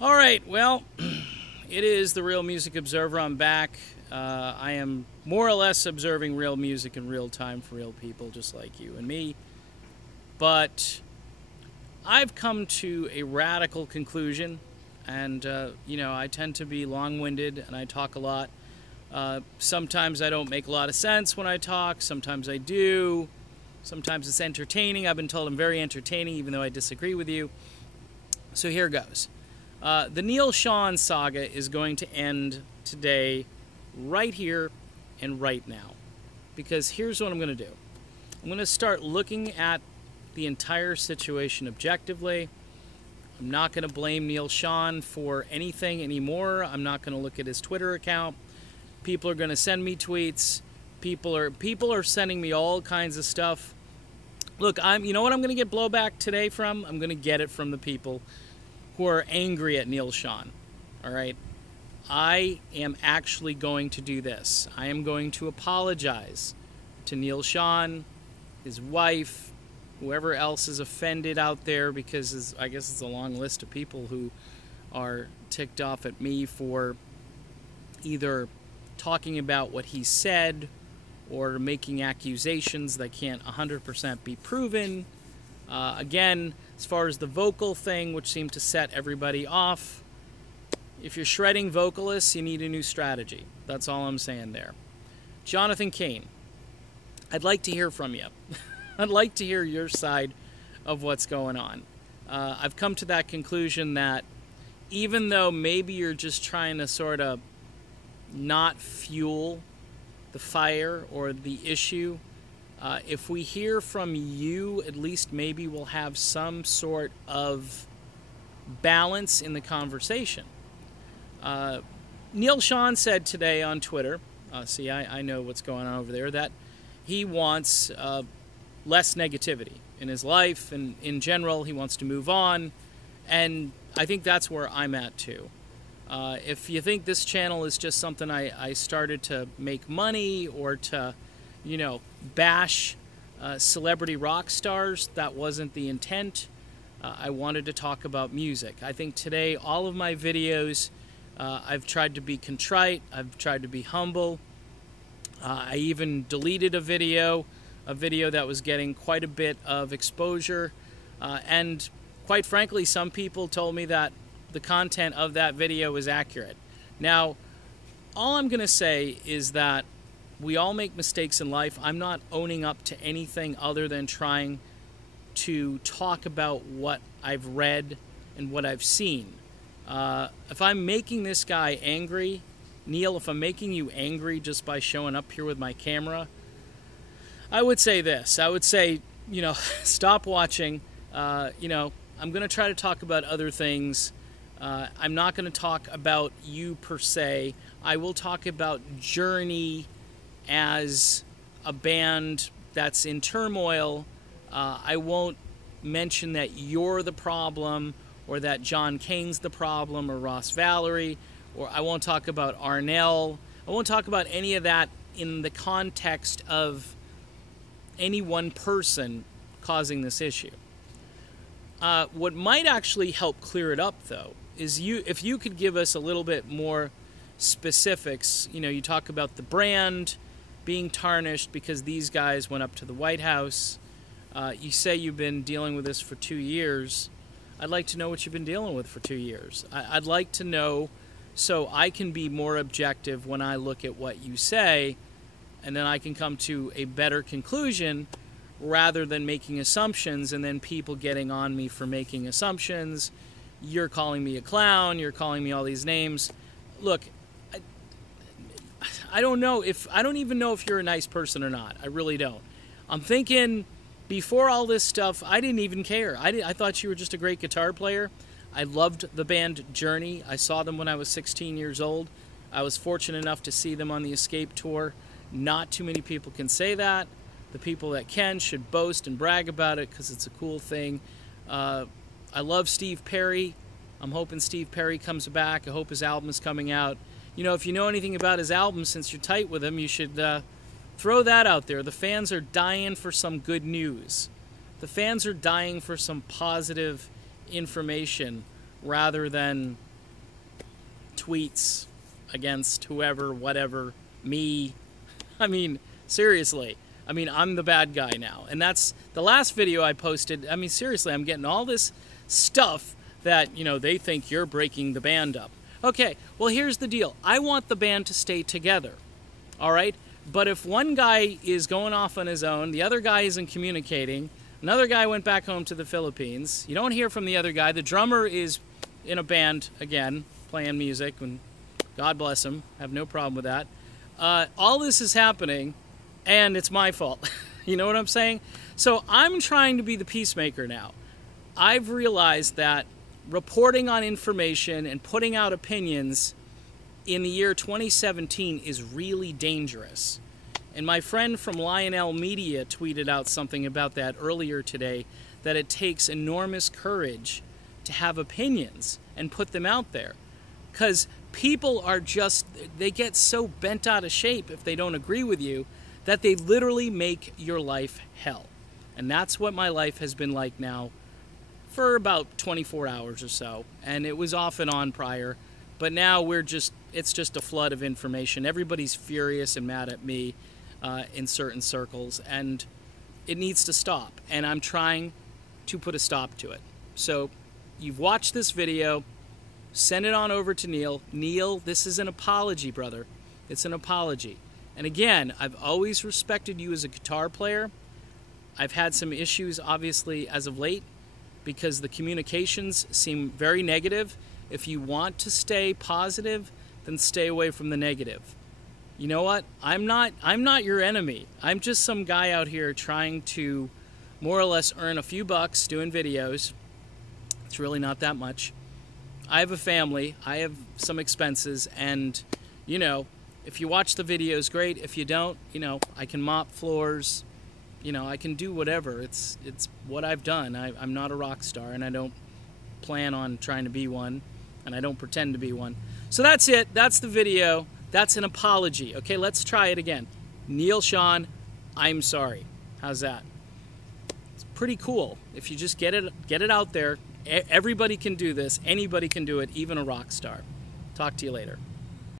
All right, well, it is the Real Music Observer. I'm back. I am more or less observing real music in real time for real people, just like you and me. But I've come to a radical conclusion, and, I tend to be long-winded and I talk a lot. Sometimes I don't make a lot of sense when I talk. Sometimes I do. Sometimes it's entertaining. I've been told I'm very entertaining, even though I disagree with you. So here goes. The Neal Schon saga is going to end today, right here and right now. Because here's what I'm going to do. I'm going to start looking at the entire situation objectively. I'm not going to blame Neal Schon for anything anymore. I'm not going to look at his Twitter account. People are going to send me tweets. People are sending me all kinds of stuff. Look, you know what I'm going to get blowback today from? I'm going to get it from the people who are angry at Neal Schon. All right? I am actually going to do this. I am going to apologize to Neal Schon, his wife, whoever else is offended out there, because I guess it's a long list of people who are ticked off at me for either talking about what he said or making accusations that can't 100% be proven. Again, as far as the vocal thing, which seemed to set everybody off, if you're shredding vocalists, you need a new strategy. That's all I'm saying there. Jonathan Cain, I'd like to hear from you. I'd like to hear your side of what's going on. I've come to that conclusion that even though maybe you're just trying to sort of not fuel the fire or the issue, if we hear from you, at least maybe we'll have some sort of balance in the conversation. Neal Schon said today on Twitter, see, I know what's going on over there, that he wants less negativity in his life, and in general, he wants to move on, and I think that's where I'm at too. If you think this channel is just something I started to make money or to, bash celebrity rock stars, that wasn't the intent. I wanted to talk about music. I think today all of my videos, I've tried to be contrite, I've tried to be humble. I even deleted a video that was getting quite a bit of exposure, and quite frankly, some people told me that the content of that video was accurate. Now, all I'm going to say is that we all make mistakes in life. I'm not owning up to anything other than trying to talk about what I've read and what I've seen. If I'm making this guy angry, Neal, if I'm making you angry just by showing up here with my camera, I would say this. I would say, stop watching. I'm going to try to talk about other things. I'm not going to talk about you per se. I will talk about Journey as a band that's in turmoil. I won't mention that you're the problem or that John Cain's the problem or Ross Valerie, or I won't talk about Arnell. I won't talk about any of that in the context of any one person causing this issue. What might actually help clear it up, though, is if you could give us a little bit more specifics. You talk about the brand being tarnished because these guys went up to the White House. You say you've been dealing with this for 2 years. I'd like to know what you've been dealing with for 2 years. I'd like to know so I can be more objective when I look at what you say, and then I can come to a better conclusion rather than making assumptions and then people getting on me for making assumptions. You're calling me a clown. You're calling me all these names. Look, I don't even know if you're a nice person or not. I really don't. I'm thinking before all this stuff, I didn't even care. I thought you were just a great guitar player. I loved the band Journey. I saw them when I was 16 years old. I was fortunate enough to see them on the Escape tour. Not too many people can say that. The people that can should boast and brag about it because it's a cool thing. I love Steve Perry. I'm hoping Steve Perry comes back. I hope his album is coming out. If you know anything about his album, since you're tight with him, you should throw that out there. The fans are dying for some good news. The fans are dying for some positive information rather than tweets against whoever, whatever, me. I mean, seriously. I mean, I'm the bad guy now. And that's the last video I posted. I mean, seriously, I'm getting all this stuff that, you know, they think you're breaking the band up. Okay, well, here's the deal. I want the band to stay together, all right? But if one guy is going off on his own, the other guy isn't communicating, another guy went back home to the Philippines, you don't hear from the other guy, the drummer is in a band again, playing music, and God bless him, I have no problem with that. All this is happening, and it's my fault. You know what I'm saying? So I'm trying to be the peacemaker now. I've realized that reporting on information and putting out opinions in the year 2017 is really dangerous. And my friend from Lionel Media tweeted out something about that earlier today, that it takes enormous courage to have opinions and put them out there. Because people are just, they get so bent out of shape if they don't agree with you that they literally make your life hell. And that's what my life has been like now for about 24 hours or so. And it was off and on prior, but now it's just a flood of information. Everybody's furious and mad at me in certain circles, and it needs to stop. And I'm trying to put a stop to it. So you've watched this video, send it on over to Neal. Neal, this is an apology, brother. It's an apology. And again, I've always respected you as a guitar player. I've had some issues, obviously, as of late, because the communications seem very negative. If you want to stay positive, then stay away from the negative. You know what? I'm not your enemy. I'm just some guy out here trying to more or less earn a few bucks doing videos. It's really not that much. I have a family. I have some expenses, and, you know, if you watch the videos, great. If you don't, you know, I can mop floors. You know, I can do whatever. It's what I've done. I'm not a rock star, and I don't plan on trying to be one, and I don't pretend to be one. So that's it. That's the video. That's an apology. Okay, let's try it again. Neal Schon, I'm sorry. How's that? It's pretty cool. If you just get it out there, everybody can do this. Anybody can do it, even a rock star. Talk to you later.